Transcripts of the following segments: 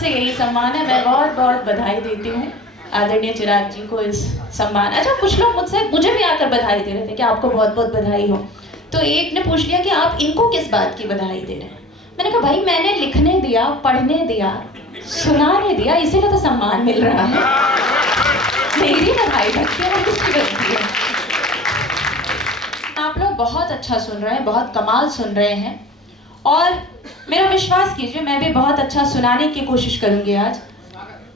से यही सम्मान है। मैं बहुत बहुत बधाई देती हूँ आदरणीय चिराग जी को इस सम्मान। अच्छा, कुछ लोग मुझे भी आकर बधाई दे रहे थे कि आपको बहुत बहुत बधाई हो। तो एक ने पूछ लिया कि आप इनको किस बात की बधाई दे रहे हैं। मैंने कहा भाई, मैंने लिखने दिया, पढ़ने दिया, सुनाने दिया, इसीलिए तो सम्मान मिल रहा है। मेरी बधाई बनती है, किसकी बनती है? आप लोग बहुत अच्छा सुन रहे हैं, बहुत कमाल सुन रहे हैं, और मेरा विश्वास कीजिए मैं भी बहुत अच्छा सुनाने की कोशिश करूंगी आज,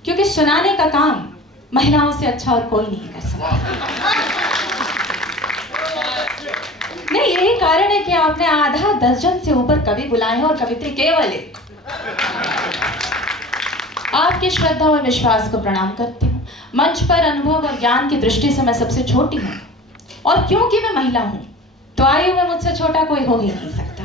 क्योंकि सुनाने का काम महिलाओं से अच्छा और कोई नहीं कर सकता। नहीं, यही कारण है कि आपने आधा दर्जन से ऊपर कवि बुलाए हैं और कवित्री केवल एक। आपकी श्रद्धा और विश्वास को प्रणाम करती हूँ। मंच पर अनुभव और ज्ञान की दृष्टि से मैं सबसे छोटी हूँ, और क्योंकि मैं महिला हूँ तो आयु में मुझसे छोटा कोई हो ही नहीं सकता।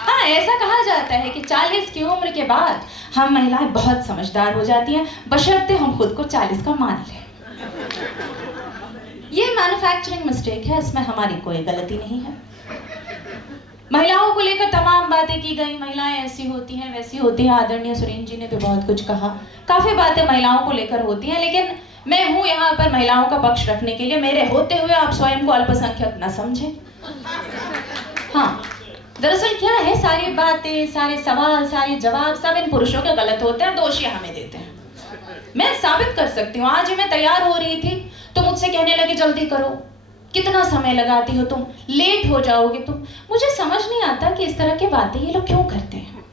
हाँ, ऐसा कहा जाता है कि 40 की उम्र के बाद हम महिलाएं बहुत समझदार हो जाती हैं, बशर्ते हम खुद को 40 का मान लें। ये मैन्युफैक्चरिंग मिस्टेक है, इसमें हमारी कोई गलती नहीं है। महिलाओं को लेकर तमाम बातें की गई, महिलाएं ऐसी होती हैं, वैसी होती हैं। आदरणीय सुरेंद्र जी ने भी बहुत कुछ कहा, काफी बातें महिलाओं को लेकर होती हैं, लेकिन मैं हूं यहाँ पर महिलाओं का पक्ष रखने के लिए। मेरे होते हुए आप स्वयं को अल्पसंख्यक न समझें। हाँ, दरअसल क्या है, सारी बातें, सारे सवाल, सारे जवाब सब इन पुरुषों के गलत होते हैं, दोषी हमें देते हैं। मैं साबित कर सकती हूँ। आज ही मैं तैयार हो रही थी तो मुझसे कहने लगे जल्दी करो, कितना समय लगाती हो तुम, लेट हो जाओगे तुम। मुझे समझ नहीं आता कि इस तरह की बातें ये लोग क्यों करते हैं।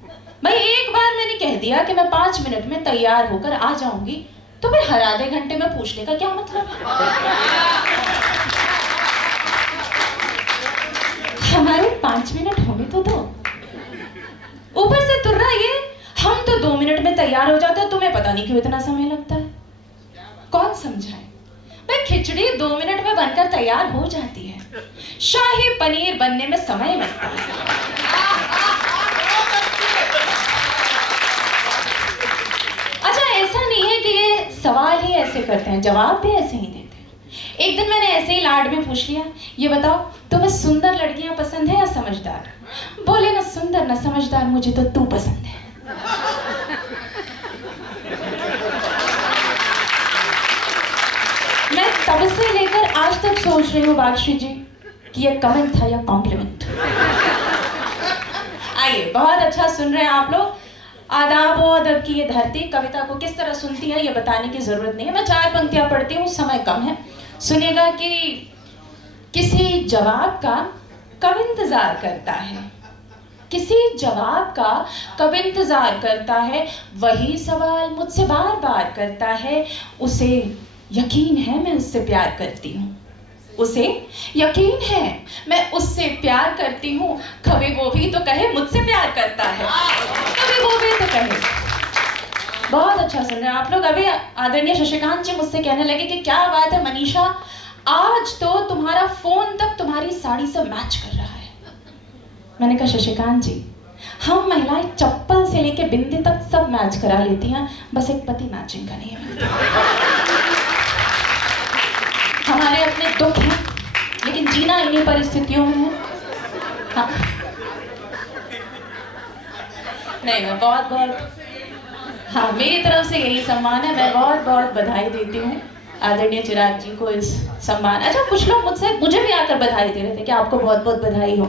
भाई, एक बार मैंने कह दिया कि मैं 5 मिनट में तैयार होकर आ जाऊंगी, तो फिर हर आधे घंटे में पूछने का क्या मतलब है? हमारे 5 मिनट होने तो दो। ऊपर से तुर्रा ये, हम तो 2 मिनट में तैयार हो जाते हैं, तुम्हें पता नहीं क्यों इतना समय लगता है। कौन समझाए भाई, खिचड़ी 2 मिनट में बनकर तैयार हो जाती है, शाही पनीर बनने में समय लगता है। अच्छा, ऐसा नहीं है कि ये सवाल ही ऐसे करते हैं, जवाब भी ऐसे ही देते हैं। एक दिन मैंने ऐसे ही लाड में पूछ लिया, ये बताओ तुम्हें सुंदर लड़कियां पसंद है या समझदार? बोले ना सुंदर ना समझदार, मुझे तो तू पसंद है। मैं तब से लेकर आज तक सोच रही हूँ बादशाह जी कि ये कमेंट था या कॉम्प्लीमेंट। आइए, बहुत अच्छा सुन रहे हैं आप लोग। आदाब व अदब की ये धरती कविता को किस तरह सुनती है ये बताने की जरूरत नहीं है। मैं 4 पंक्तियां पढ़ती हूँ, समय कम है। सुनिएगा कि किसी जवाब का कब इंतजार करता है, किसी जवाब का कब इंतजार करता है, वही सवाल मुझसे बार बार करता है। उसे यकीन है मैं उससे प्यार करती हूँ, उसे यकीन है मैं उससे प्यार करती हूँ। कभी वो भी तो कहे मुझसे प्यार करता है, कभी वो भी तो कहे। बहुत अच्छा सुन रहे हैं आप लोग। अभी आदरणीय शशिकांत जी मुझसे कहने लगे कि क्या बात है मनीषा, आज तो तुम्हारा फोन तक तुम्हारी साड़ी से मैच कर रहा है। मैंने कहा शशिकांत जी, हम महिलाएं चप्पल से लेके बिंदी तक सब मैच करा लेती हैं, बस एक पति मैचिंग का नहीं है। हमारे अपने दुख हैं, लेकिन जीना इन्हीं परिस्थितियों में है। हाँ, नहीं, मैं बहुत बहुत, हाँ, मेरी तरफ से यही सम्मान है। मैं बहुत बहुत बधाई देती हूँ आदरणीय चिराग जी को इस सम्मान। अच्छा, कुछ लोग मुझे भी आकर बधाई दे रहे थे कि आपको बहुत बहुत बधाई हो।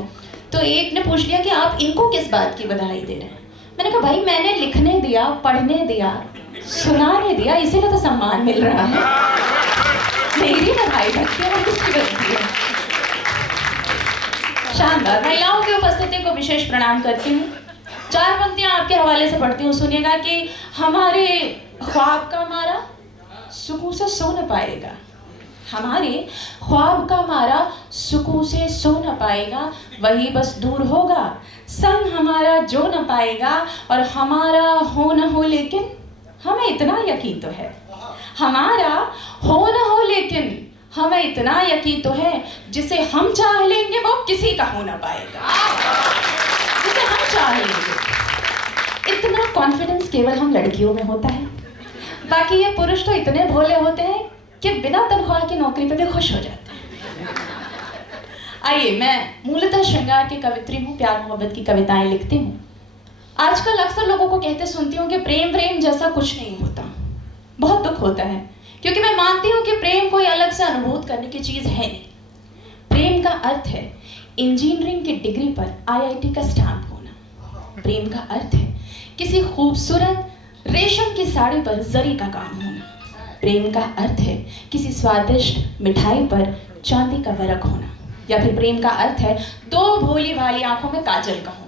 तो एक ने पूछ लिया कि आप इनको किस बात की बधाई दे रहे हैं। मैंने कहा भाई, मैंने लिखने दिया, पढ़ने दिया, सुनाने दिया, इसीलिए तो सम्मान मिल रहा है। मेरी बधाई बनती है, किसकी बनती है? शानदार। महिलाओं की उपस्थिति को विशेष प्रणाम करती हूँ। 4 पंक्तियां आपके हवाले से पढ़ती हूँ, सुनिएगा कि हमारे ख्वाब का मारा सुकून से सो न पाएगा, हमारे ख्वाब का मारा सुकून से सो न पाएगा, वही बस दूर होगा संग हमारा जो न पाएगा। और हमारा हो न हो लेकिन हमें इतना यकीन तो है, हमारा हो न हो लेकिन हमें इतना यकीन तो है, जिसे हम चाह लेंगे वो किसी का हो न पाएगा। जिसे हम चाह लेंगे, इतना कॉन्फिडेंस केवल हम लड़कियों में होता है। बाकी ये पुरुष तो इतने भोले होते हैं कि बिना तनख्वाह की नौकरी पे भी खुश हो जाते हैं। आइए, मैं मूलतः श्रृंगार की कवित्री हूँ, प्यार मोहब्बत की कविताएं लिखती हूँ। आजकल अक्सर लोगों को कहते सुनती हूँ कि प्रेम प्रेम जैसा कुछ नहीं होता। बहुत दुख होता है, क्योंकि मैं मानती हूँ कि प्रेम कोई अलग से अनुभूत करने की चीज़ है नहीं। प्रेम का अर्थ है इंजीनियरिंग की डिग्री पर IIT का स्टैंप होना। प्रेम का अर्थ है किसी खूबसूरत रेशम की साड़ी पर जरी का काम होना। प्रेम का अर्थ है किसी स्वादिष्ट मिठाई पर चांदी का वर्क होना। या फिर प्रेम का अर्थ है 2 भोली भाली आंखों में काजल का होना।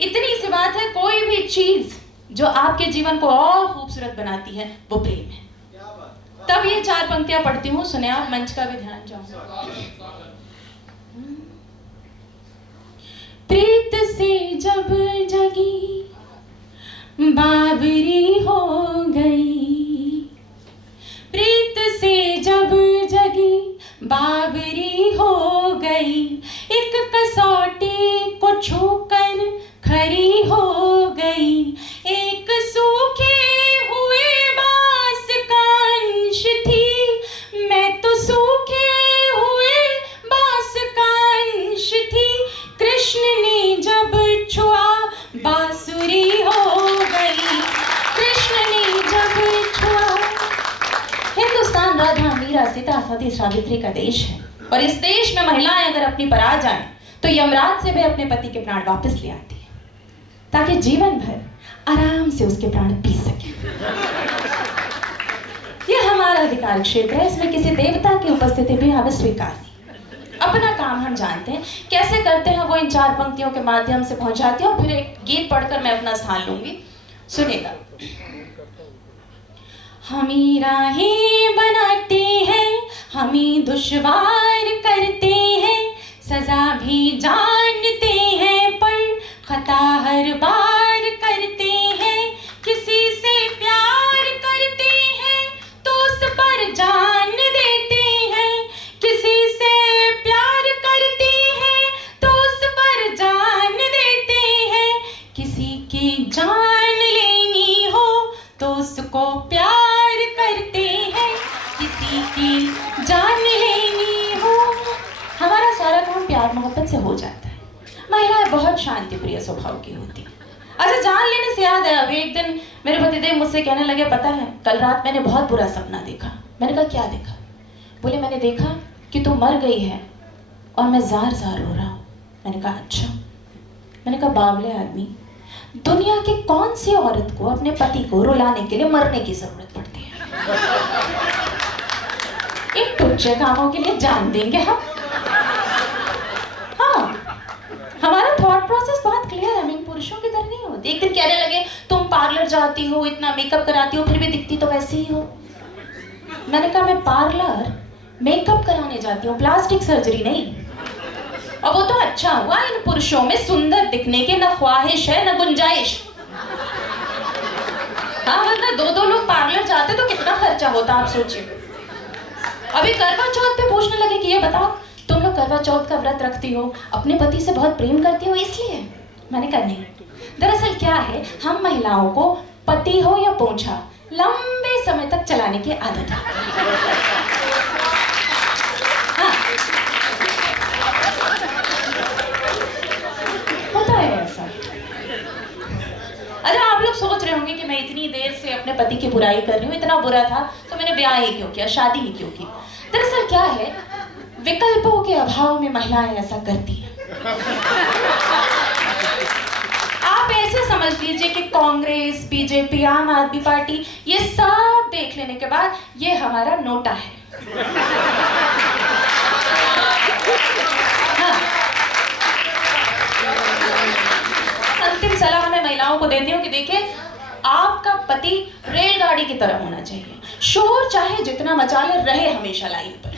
इतनी सी बात है, कोई भी चीज जो आपके जीवन को और खूबसूरत बनाती है वो प्रेम है। तब ये 4 पंक्तियां पढ़ती हूँ, सुने आप, मंच का भी ध्यान चाहूंगा। प्रीत से जब जगी बावरी हो गई, प्रीत से जब जगी बावरी हो गई, एक कसौटी को छूकर खरी हो गई, एक सूखे हुए बांस का अंश थी, मैं तो सूखे हुए बांस का अंश थी, कृष्ण ने जब छुआ बांसुरी हो गई, कृष्ण ने जब छुआ। हिंदुस्तान राधा मीरा सीता सती सावित्री का देश है, और इस देश में महिलाएं अगर अपनी पर आ जाएं तो यमराज से भी अपने पति के प्राण वापस ले आती है, ताकि जीवन भर आराम से उसके प्राण पी सके। यह हमारा अधिकार क्षेत्र है, इसमें किसी देवता की उपस्थिति भी हमें स्वीकार नहीं। अपना काम हम जानते हैं, कैसे करते हैं वो इन 4 पंक्तियों के माध्यम से पहुंचाती है, और फिर एक गीत पढ़कर मैं अपना स्थान लूंगी। सुनिएगा। हम ही राहें बनाते हैं, हम ही दुश्वार करते हैं, सजा भी जानते हैं पर खता हर बार करते हैं, किसी से प्यार करते हैं तो उस पर जान देते हैं, किसी से प्यार करते हैं तो उस पर जान देते हैं, किसी की जान लेनी हो तो उसको प्यार करते हैं, किसी की जान लेनी हो। हमारा सारा काम प्यार मोहब्बत से हो जाता है। महिलाएं बहुत शांति प्रिय स्वभाव की होती है। अच्छा, जान लेने से याद है, अभी एक दिन मेरे पतिदेव मुझसे कहने लगे, पता है कल रात मैंने बहुत बुरा सपना देखा। मैंने कहा क्या देखा? बोले मैंने देखा कि तू मर गई है और मैं जार जार रो रहा हूँ। मैंने कहा अच्छा। मैंने कहा बावले आदमी, दुनिया की कौन सी औरत को अपने पति को रुलाने के लिए मरने की जरूरत पड़ती है? इन टुच्चे कामों के लिए जान देंगे हम। हाँ, हमारा थॉट प्रोसेस बहुत क्लियर है, हम इन पुरुषों की तरह नहीं होती। एक दिन कहने लगे तुम पार्लर जाती हो, इतना मेकअप कराती हो, फिर भी दिखती तो वैसे ही हो। मैंने कहा मैं पार्लर मेकअप कराने जाती हूँ, प्लास्टिक सर्जरी नहीं। और वो तो अच्छा हुआ, इन पुरुषों में सुंदर दिखने के न ख्वाहिश है न गुंजाइश। हाँ, वरना 2-2 लोग पार्लर जाते तो कितना खर्चा होता, आप सोचिए। अभी करवा चौथ पे पूछने लगे कि ये बताओ तुम लोग करवा चौथ का व्रत रखती हो, अपने पति से बहुत प्रेम करती हो इसलिए? मैंने कहा नहीं, दरअसल क्या है, हम महिलाओं को पति हो या पोंछा लंबे समय तक चलाने की आदत है। हाँ, होता है ऐसा। अरे आप लोग सोच रहे होंगे कि मैं इतनी देर से अपने पति की बुराई कर रही हूँ, इतना बुरा था तो मैंने ब्याह ही क्यों किया, शादी ही क्यों की? दरअसल क्या है, विकल्पों के अभाव में महिलाएं ऐसा करती हैं। आप ऐसे समझ लीजिए कि कांग्रेस, बीजेपी, आम आदमी पार्टी, ये सब देख लेने के बाद ये हमारा नोटा है। हाँ। अंतिम सलाह मैं महिलाओं को देती हूँ कि देखिए, आपका पति रेलगाड़ी की तरह होना चाहिए, शोर चाहे जितना मचा ले, रहे हमेशा लाइन पर।